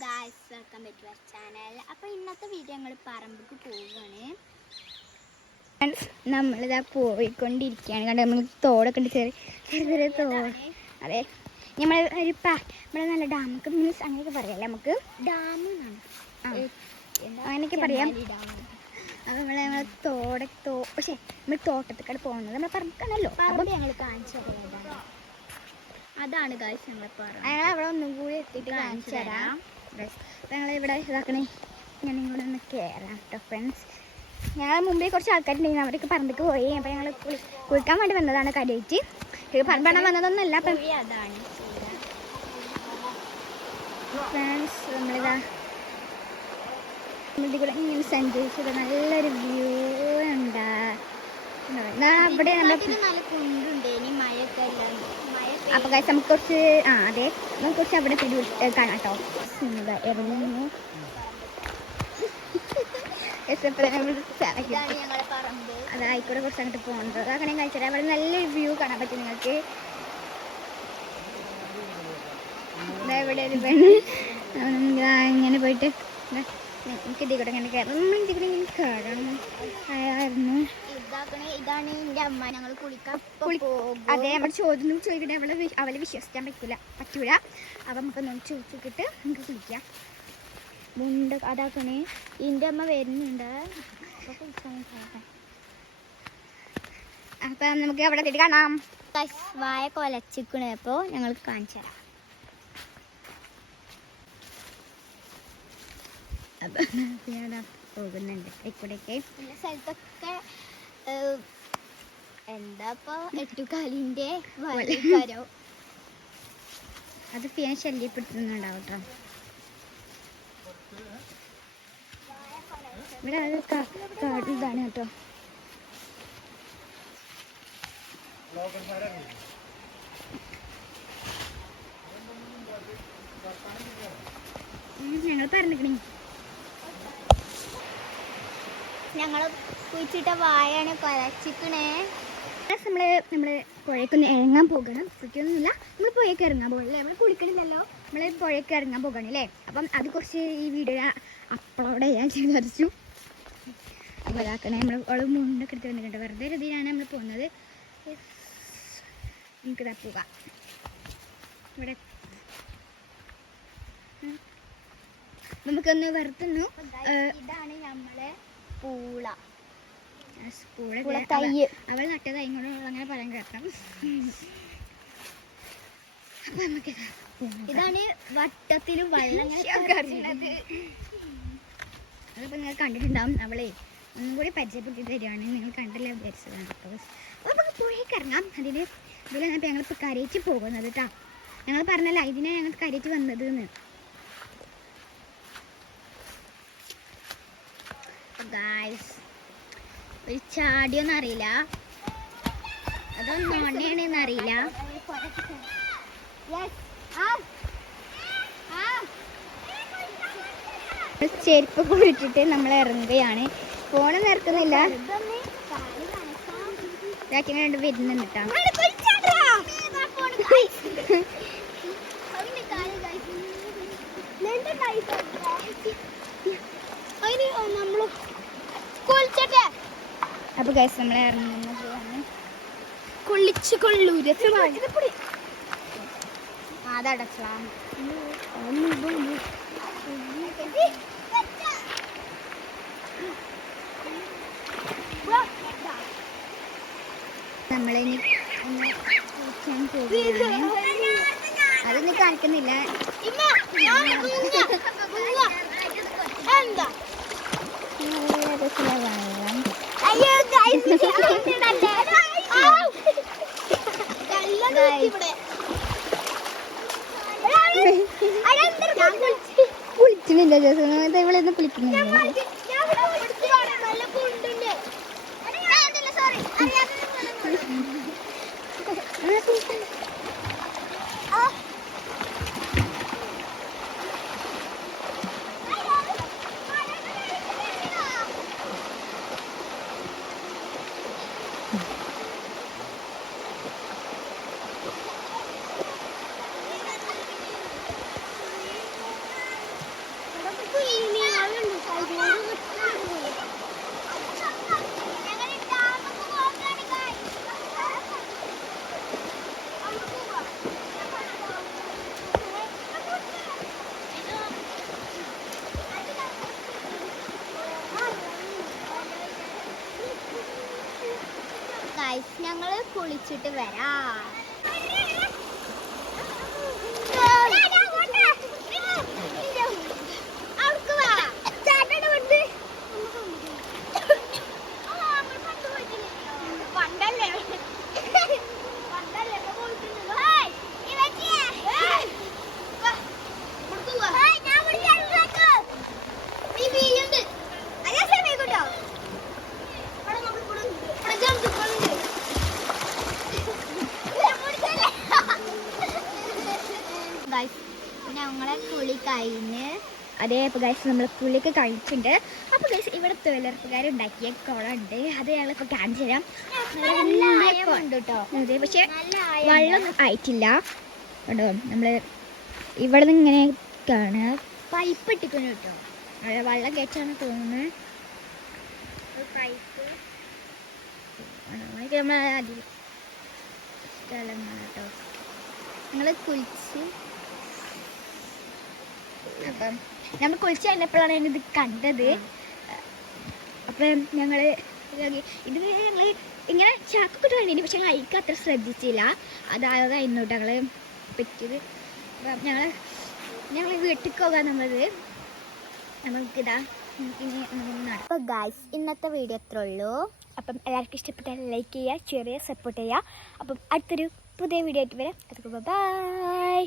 Guys welcome back to our channel അപ്പോൾ ഇന്നത്തെ video ഞങ്ങൾ പറമ്പക്ക് പോവുകയാണ്. നമ്മളിതാ പോയിക്കൊണ്ടിരിക്കുകയാണ്. കണ്ടോ നമ്മൾ തോടൊക്കെ ഉണ്ട് ചെറിയ ചെറിയ തോട്. അതെ. നമ്മൾ ഒരു പാ നമ്മളെ നല്ല ഡാമൊക്കെ മീൻസ് അങ്ങനെയൊക്കെ പറയാമല്ലേ നമുക്ക്? ഡാം ആ. അങ്ങനെയൊക്കെ പറയാം. അപ്പോൾ നമ്മൾ നമ്മളെ തോട തോ പക്ഷേ നമ്മൾ തോട്ടത്തേക്കാണ് പോകുന്നത് നമ്മൾ പറമ്പക്കാണല്ലോ അപ്പം ഞങ്ങൾ കാണിച്ചു തരാം അതാണ് ഗായ്സ് ഞങ്ങൾ പറഞ്ഞത് അയാൾ അവിടെ ഒന്നും കൂടി എത്തിയിട്ട് കാണിച്ചു തരാം. അപ്പം ഞങ്ങൾ ഇവിടെ ഇതാക്കണേ. ഞാൻ ഇവിടെ ഒന്ന് കയറാം കേട്ടോ ഫ്രണ്ട്സ് ഞങ്ങൾ മുമ്പേ കുറച്ച് ആൾക്കാരുണ്ടായിരുന്നു. അവരൊക്കെ പറമ്പേക്ക് പോയി. അപ്പം ഞങ്ങൾ കുളി കുളിക്കാൻ വേണ്ടി വന്നതാണ് കരയിട്ട് ഇത് പറമ്പണം വന്നതൊന്നുമല്ല. അപ്പം അതാണ് ഫ്രണ്ട്സ് നമ്മളിതാ കൂടെ ഇങ്ങനെ സഞ്ചരിച്ചത്. നല്ലൊരു വ്യൂ ഉണ്ട് അവിടെ നമ്മൾ മഴയൊക്കെ അപ്പോൾ ഗൈസ് നമുക്ക് കുറച്ച് ആ അതെ. നമുക്ക് കുറച്ച് അവിടെ പിടി കാണാം കേട്ടോ. ഇറങ്ങുന്നു. Guys, അപ്പോൾ നമ്മൾ സ്ഥലം പറമ്പ്. അത് ആയിക്കോടെ കുറച്ച് അങ്ങോട്ട് പോകുന്നത് അങ്ങനെ കഴിച്ചാൽ അവിടെ നല്ലൊരു വ്യൂ കാണാൻ പറ്റും നിങ്ങൾക്ക്. ഇവിടെ ഒരു പെണ്ണ്. ഇങ്ങനെ പോയിട്ട് നമുക്ക് ഇതിൽ കൂടെ ഇങ്ങനെ കയറണം നമ്മൾ ഇതിൽ കൂടെ ഇങ്ങനെ കയറണം ആയിരുന്നു ഇതാണ് എന്റെ അമ്മ. ഞങ്ങൾ കുളിക്കാൻ അതെ നമ്മുടെ ചോദ്യം ചോദിക്കട്ടെ. അവളെ അവളെ വിശ്വസിക്കാൻ പറ്റില്ല പറ്റൂല. അപ്പം നമുക്ക് ചോദിച്ചിട്ട് നമുക്ക് കുളിക്കാം. മുണ്ട് അതാക്കണേ. എന്റെ അമ്മ വരുന്നുണ്ട്. അപ്പൊ കുളിക്കാൻ. അപ്പം നമുക്ക് അവിടെ കാണാം. വായ കൊലച്ചിക്കണേ അപ്പോൾ ഞങ്ങൾ കാണിച്ചു തരാം. അപ്പം പോകുന്നുണ്ട്. ഇക്കൂടെയൊക്കെ പിന്നെ സ്ഥലത്തൊക്കെ എന്താ ഇപ്പൊ എട്ടുകാലിന്റെ വരോ അത് പിന്നെ ശല്യപ്പെടുത്തുന്നുണ്ടാവും കേട്ടോ ഇവിടെ അത് കാട് ഇതാണ് കേട്ടോ. ഞങ്ങൾ പറഞ്ഞിക്കണേ ഞങ്ങൾ കുഴിച്ചിട്ട വായാണ് കൊലച്ചിക്കണേ നമ്മൾ നമ്മൾ പുഴയ്ക്കൊന്ന് ഇറങ്ങാൻ പോകണം. കുളിക്കൊന്നുമില്ല നമ്മൾ പുഴയ്ക്ക് ഇറങ്ങാൻ പോകണല്ലേ നമ്മൾ കുളിക്കണില്ലല്ലോ. നമ്മൾ പുഴയ്ക്ക് ഇറങ്ങാൻ പോകണം അല്ലേ? അപ്പം അത് കുറച്ച് ഈ വീഡിയോ അപ്ലോഡ് ചെയ്യാൻ വിചാരിച്ചു. അപ്പോൾ നമ്മൾ അവൾ മുണ്ടൊക്കെ എടുത്ത് വന്നിട്ടുണ്ട്. വെറുതെ രീതിയിലാണ് നമ്മൾ പോകുന്നത്. നമുക്ക് തപ്പുക ഇവിടെ. നമുക്കൊന്ന് വെറുതെ ഇതാണ് നമ്മളെ പൂള. പൂള തയ്യ് അവൾ നട്ടത് ഇങ്ങോട്ട് അങ്ങനെ പറയാൻ കേൾക്കാം അപ്പൊ നമുക്ക് ഇതാണ് വട്ടത്തിലും വെള്ളം അതിപ്പോ നിങ്ങൾ കണ്ടിട്ടുണ്ടാവും. അവളെ ഒന്നും കൂടി പരിചയപ്പെട്ടിട്ട് തരികയാണ് നിങ്ങൾ കണ്ടില്ല വിചാരിച്ചതാണ്. അപ്പോൾ അപ്പോൾ നമുക്ക് പുഴയ്ക്ക് ഇറങ്ങാം. അതിന് ഇതിലാണ് ഞങ്ങൾ ഞങ്ങളിപ്പോൾ കരയിച്ച് പോകുന്നത് കേട്ടോ ഞങ്ങൾ പറഞ്ഞല്ല ഇതിനെ ഞങ്ങൾ കരയിച്ച് വന്നത് എന്ന്. ഗായ്സ് ഒരു ചാടിയൊന്നും അറിയില്ല. അതൊന്നും ഓടിയാണെന്ന് അറിയില്ല. ചെരുപ്പ് ഇട്ടിട്ട് നമ്മൾ ഇറങ്ങുകയാണ്. ഫോണ് നിറക്കുന്നില്ല ഇതാക്കിനെ രണ്ട് വരുന്നുണ്ട് കേട്ടോ നമ്മൾ കുളിച്ചട്ടെ അപ്പൊ ഗൈസ് നമ്മൾ കൊള്ളൂര്. അതടച്ചതാണ് നമ്മളിനി കുളിക്കാൻ പോകുകയാണ് അതൊന്നും കാണിക്കുന്നില്ല. എന്താ? നല്ല രസമുള്ള കുളിച്ചിട്ടില്ല ജോസ് ഇവളൊന്നും കുളിക്കുന്നില്ല ഗൈസ് ഞങ്ങൾ കുളിച്ചിട്ട് വരാം. കുളി കഴിഞ്ഞ്. അതേ അപ്പോൾ ഗൈസ് നമ്മൾ കുളിയൊക്കെ കഴിച്ചിട്ടുണ്ട്. അപ്പോൾ ഗൈസ് ഇവിടെ തൊഴിലുറപ്പുകാർ ഉണ്ടാക്കിയ കുളമുണ്ട്. അത് ഞങ്ങളിപ്പോൾ കാണിച്ചു തരാം. അതെ പക്ഷേ വെള്ളം വെള്ളമൊന്നും ആയിട്ടില്ല. കേട്ടോ നമ്മൾ ഇവിടെ നിന്ന് ഇങ്ങനെ കാണുക പൈപ്പ് ഇട്ടിക്കുന്നു കേട്ടോ. അത് വെള്ളം കയറ്റാണ് തോന്നുന്നത് പൈപ്പ്. നമ്മൾ അതി സ്ഥലമാണ് കേട്ടോ ഞങ്ങൾ കുളിച്ച് അപ്പം നമ്മൾ കുളിച്ച് കഴിഞ്ഞപ്പോഴാണ് ഞാനിത് കണ്ടത്. അപ്പം ഞങ്ങൾ ഇത് ഞങ്ങൾ ഇങ്ങനെ ചാക്കൊക്കെ കണ്ടിന് പക്ഷെ ഞങ്ങൾ അയക്കാൻ അത്ര ശ്രദ്ധിച്ചില്ല. അതായത് അതിനോട്ട് ഞങ്ങൾ പറ്റിയത്. അപ്പം ഞങ്ങൾ ഞങ്ങൾ വീട്ടിൽ പോകാൻ നമ്മളത് നമുക്കിതാ അപ്പോൾ ഗായ്സ് ഇന്നത്തെ വീഡിയോ എത്ര ഉള്ളൂ. അപ്പം എല്ലാവർക്കും ഇഷ്ടപ്പെട്ടാൽ ലൈക്ക് ചെയ്യുക ചെറിയ സപ്പോർട്ട് ചെയ്യുക. അപ്പം അടുത്തൊരു പുതിയ വീഡിയോ ആയിട്ട് വരാം. അതൊക്കെ ബൈ